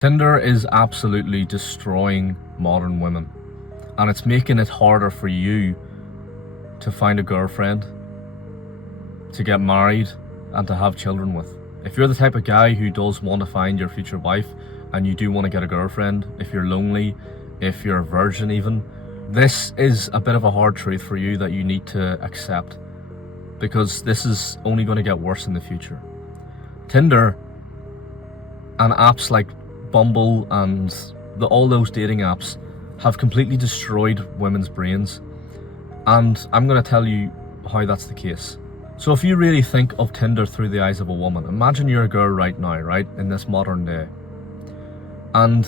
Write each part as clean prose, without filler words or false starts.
Tinder is absolutely destroying modern women, and it's making it harder for you to find a girlfriend, to get married, and to have children with. If you're the type of guy who does want to find your future wife, and you do want to get a girlfriend, if you're lonely, if you're a virgin even, this is a bit of a hard truth for you that you need to accept, because this is only going to get worse in the future. Tinder and apps like Bumble and all those dating apps have completely destroyed women's brains, and I'm going to tell you how that's the case. So if you really think of Tinder through the eyes of a woman, imagine you're a girl right now, right, in this modern day, and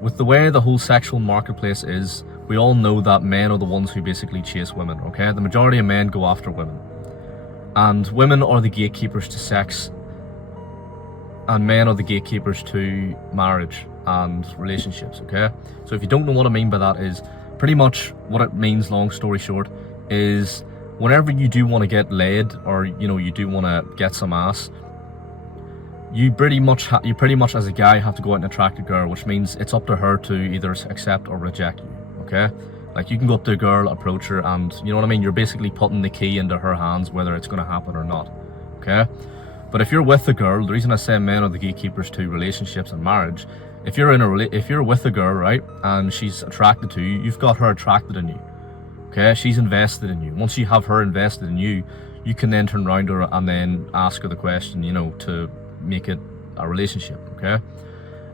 with the way the whole sexual marketplace is, we all know that men are the ones who basically chase women, okay? The majority of men go after women, and women are the gatekeepers to sex, and men are the gatekeepers to marriage and relationships, okay? So if you don't know what I mean by that, is pretty much what it means, long story short, is whenever you do want to get laid, or you do want to get some ass, you pretty much as a guy have to go out and attract a girl, which means it's up to her to either accept or reject you, okay? Like, you can go up to a girl, approach her, and you know what I mean, you're basically putting the key into her hands whether it's going to happen or not, okay? But if you're with a girl, the reason I say men are the gatekeepers to relationships and marriage, if you're with a girl, right, and she's attracted to you, you've got her attracted in you, okay? She's invested in you. Once you have her invested in you, you can then turn around to her and then ask her the question, to make it a relationship, okay?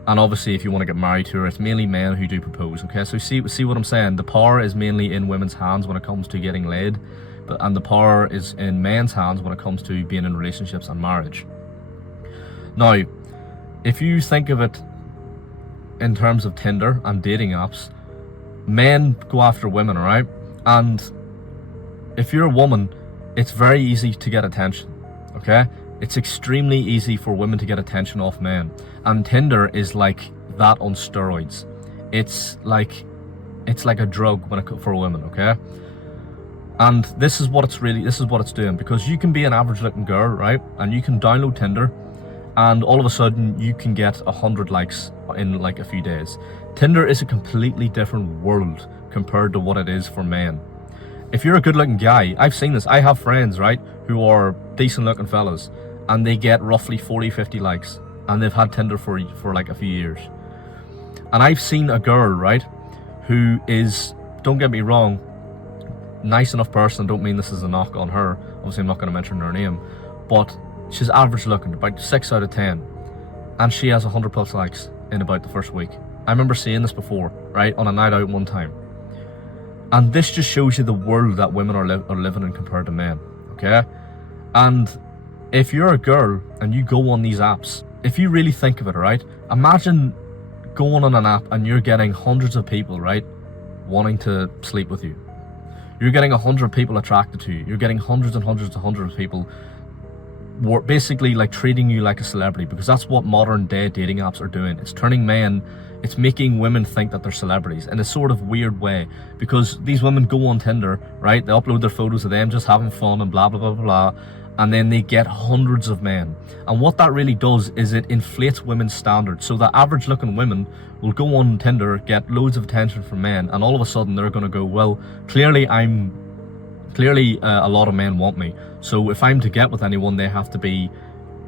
And obviously, if you want to get married to her, it's mainly men who do propose, okay? So see what I'm saying? The power is mainly in women's hands when it comes to getting laid, and the power is in men's hands when it comes to being in relationships and marriage. Now, if you think of it in terms of Tinder and dating apps, men go after women, alright? And if you're a woman, it's very easy to get attention, okay? It's extremely easy for women to get attention off men, and Tinder is like that on steroids. It's like a drug for women, okay? And this is what it's doing, because you can be an average looking girl, right, and you can download Tinder, and all of a sudden you can get 100 likes in like a few days. Tinder is a completely different world compared to what it is for men. If you're a good looking guy, I've seen this, I have friends, right, who are decent looking fellas, and they get roughly 40-50 likes, and they've had Tinder for like a few years. And I've seen a girl, right, who is, don't get me wrong, nice enough person. Don't mean this is a knock on her, obviously I'm not going to mention her name, but she's average looking, about 6 out of 10, and she has 100 plus likes in about the first week. I remember seeing this before, right, on a night out one time, and this just shows you the world that women are living in compared to men, okay? And if you're a girl and you go on these apps, if you really think of it, right, imagine going on an app and you're getting hundreds of people, right, wanting to sleep with you. You're getting 100 people attracted to you. You're getting hundreds and hundreds and hundreds of people basically like treating you like a celebrity, because that's what modern day dating apps are doing. It's turning men, it's making women think that they're celebrities in a sort of weird way, because these women go on Tinder, right, they upload their photos of them just having fun and blah blah blah blah, and then they get hundreds of men. And what that really does is it inflates women's standards, so that average looking women will go on Tinder, get loads of attention from men, and all of a sudden they're going to go, well, clearly a lot of men want me, so if I'm to get with anyone, they have to be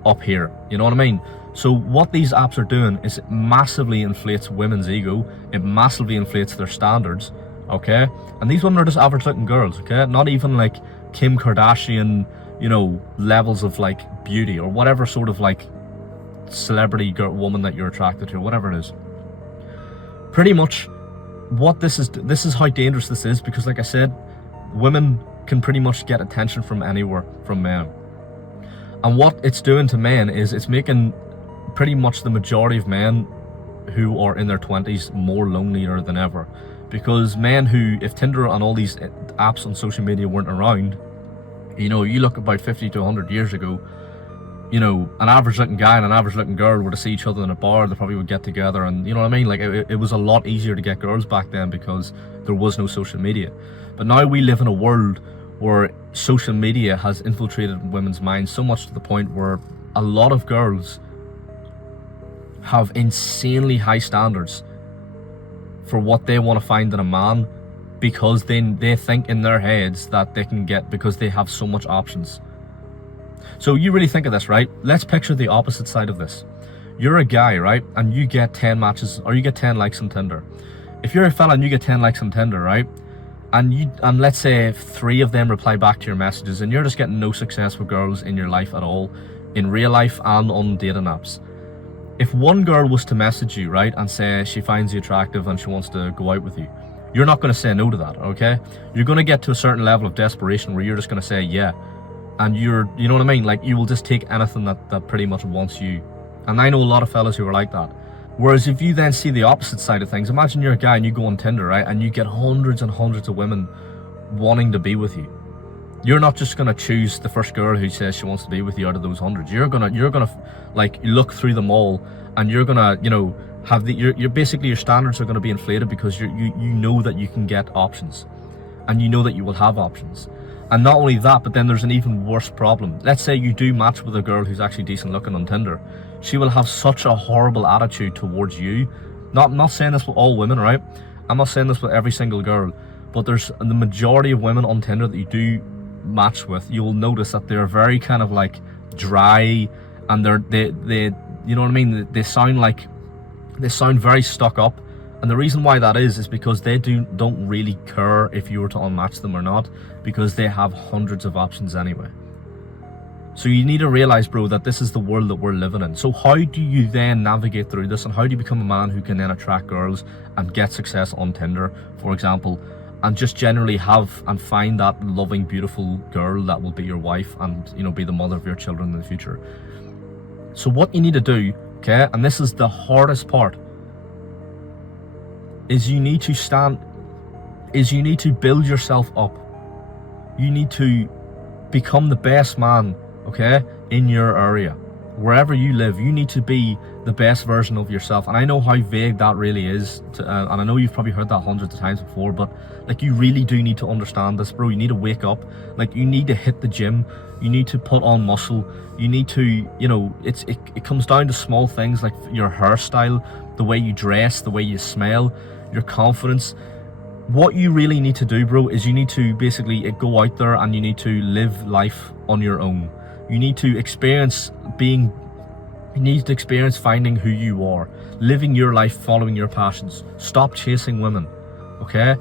up here, you know what I mean? So what these apps are doing is it massively inflates women's ego, it massively inflates their standards, okay? And these women are just average looking girls, okay? Not even like Kim Kardashian, levels of like beauty, or whatever sort of like celebrity woman that you're attracted to, whatever it is. Pretty much what this is how dangerous this is, because like I said, women can pretty much get attention from anywhere from men. And what it's doing to men is it's making pretty much the majority of men who are in their 20s more lonelier than ever, because men who, if Tinder and all these apps on social media weren't around, you look about 50 to 100 years ago, an average looking guy and an average looking girl were to see each other in a bar, they probably would get together, and you know what I mean, like it was a lot easier to get girls back then because there was no social media. But now we live in a world where social media has infiltrated women's minds so much to the point where a lot of girls have insanely high standards for what they want to find in a man, because they think in their heads that they can get, because they have so much options. So you really think of this, right? Let's picture the opposite side of this. You're a guy, right? And you get 10 matches, or you get 10 likes on Tinder. If you're a fella and you get 10 likes on Tinder, right? And let's say 3 of them reply back to your messages, and you're just getting no success with girls in your life at all, in real life and on dating apps. If one girl was to message you, right, and say she finds you attractive and she wants to go out with you, you're not going to say no to that, okay? You're going to get to a certain level of desperation where you're just going to say yeah. And you know what I mean? Like, you will just take anything that pretty much wants you. And I know a lot of fellas who are like that. Whereas if you then see the opposite side of things, imagine you're a guy and you go on Tinder, right? And you get hundreds and hundreds of women wanting to be with you. You're not just gonna choose the first girl who says she wants to be with you out of those hundreds. You're gonna like look through them all, and you're gonna, you know, have you're basically, your standards are gonna be inflated, because you know that you can get options, and you know that you will have options. And not only that, but then there's an even worse problem. Let's say you do match with a girl who's actually decent looking on Tinder. She will have such a horrible attitude towards you. I'm not saying this with all women, right? I'm not saying this with every single girl, but there's the majority of women on Tinder that you do match with, you will notice that they're very kind of like dry, and they you know what I mean? They sound very stuck up. And the reason why that is because they don't really care if you were to unmatch them or not, because they have hundreds of options anyway. So you need to realize, bro, that this is the world that we're living in. So how do you then navigate through this, and how do you become a man who can then attract girls and get success on Tinder, for example, and just generally have and find that loving, beautiful girl that will be your wife and, you know, be the mother of your children in the future? So what you need to do, okay, and this is the hardest part, is you need to build yourself up. You need to become the best man, okay, in your area. Wherever you live, you need to be the best version of yourself. And I know how vague that really is, and I know you've probably heard that hundreds of times before, but like, you really do need to understand this, bro. You need to wake up. Like, you need to hit the gym. You need to put on muscle. You need to, you know, it comes down to small things like your hairstyle, the way you dress, the way you smell, your confidence. What you really need to do, bro, is you need to basically go out there and you need to live life on your own. You need to experience finding who you are, living your life, following your passions. Stop chasing women, okay?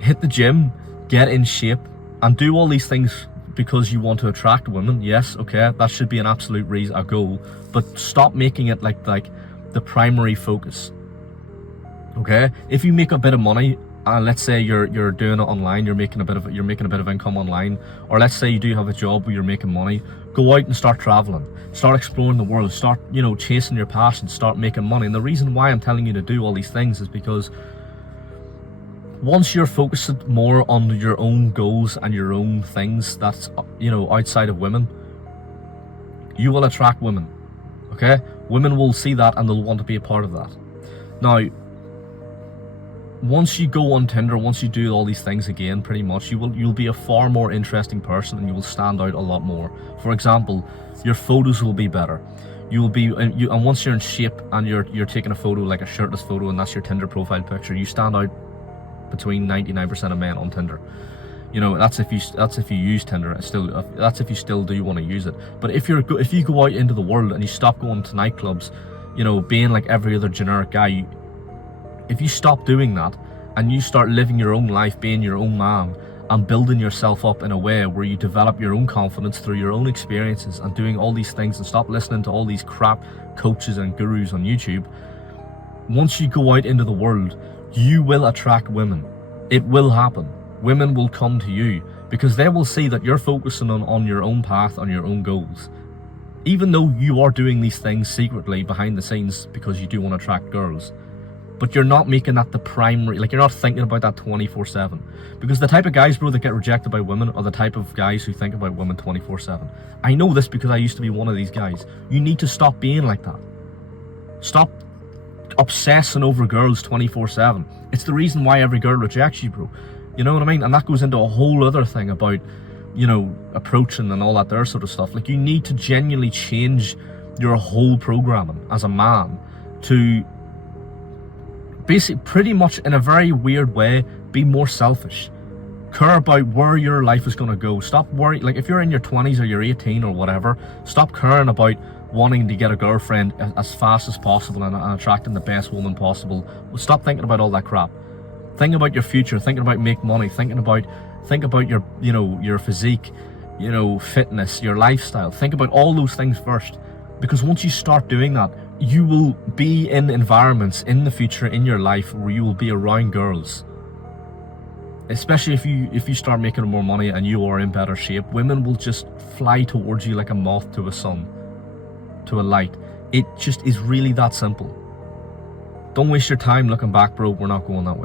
Hit the gym, get in shape, and do all these things because you want to attract women. Yes, okay, that should be an absolute reason, a goal, but stop making it like the primary focus. Okay, if you make a bit of money, and let's say you're doing it online, you're making a bit of income online, or let's say you do have a job where you're making money, go out and start traveling, start exploring the world, start, you know, chasing your passion, start making money. And the reason why I'm telling you to do all these things is because once you're focused more on your own goals and your own things that's, you know, outside of women, you will attract women. Okay, women will see that and they'll want to be a part of that. Now, once you go on Tinder, once you do all these things again, pretty much you'll be a far more interesting person, and you will stand out a lot more. For example, your photos will be better. And once you're in shape and you're taking a photo, like a shirtless photo, and that's your Tinder profile picture, you stand out between 99% of men on Tinder. You know, that's if you use Tinder. That's if you still do want to use it. But if you go out into the world and you stop going to nightclubs, you know, being like every other generic guy, if you stop doing that and you start living your own life, being your own man, and building yourself up in a way where you develop your own confidence through your own experiences and doing all these things, and stop listening to all these crap coaches and gurus on YouTube, once you go out into the world, you will attract women. It will happen. Women will come to you because they will see that you're focusing on your own path, on your own goals. Even though you are doing these things secretly behind the scenes because you do want to attract girls. But you're not making that the primary, like, you're not thinking about that 24/7. Because the type of guys, bro, that get rejected by women are the type of guys who think about women 24/7. I know this because I used to be one of these guys. You need to stop being like that. Stop obsessing over girls 24/7. It's the reason why every girl rejects you, bro. You know what I mean? And that goes into a whole other thing about, you know, approaching and all that there sort of stuff. Like, you need to genuinely change your whole programming as a man to basically, pretty much in a very weird way, be more selfish. Care about where your life is going to go. Stop worrying. Like, if you're in your 20s or you're 18 or whatever, stop caring about wanting to get a girlfriend as fast as possible and attracting the best woman possible. Stop thinking about all that crap. Think about your future, thinking about make money, think about your, you know, your physique, you know, fitness, your lifestyle. Think about all those things first, because once you start doing that, you will be in environments in the future in your life where you will be around girls. Especially if you start making more money and you are in better shape, women will just fly towards you like a moth to a sun, to a light. It just is really that simple. Don't waste your time looking back, bro. We're not going that way.